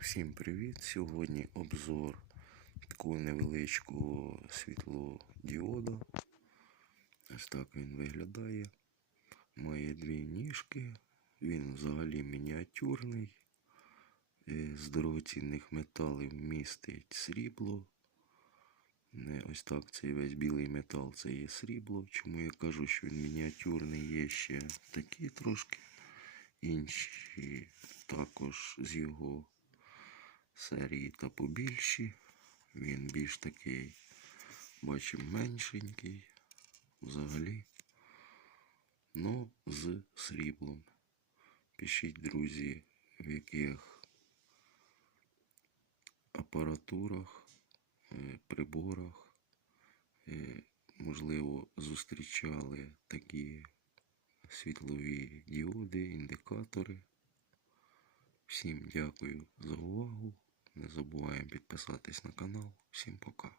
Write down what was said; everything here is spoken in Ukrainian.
Всім привіт! Сьогодні обзор такого невеличкого світлодіода. Ось так він виглядає. Має дві ніжки. Він взагалі мініатюрний. Е, З дорогоцінних металів містить срібло. Ось так цей весь білий метал це є срібло. Чому я кажу, що він мініатюрний, є ще такі трошки. Інші також з його серії та побільші. Він більш такий, бачимо, меншенький взагалі. Ну, з сріблом. Пишіть, друзі, в яких апаратурах, е, приборах, е, можливо, зустрічали такі світлові діоди, індикатори. Всім дякую за увагу. Забуваємо підписатись на канал. Всім пока.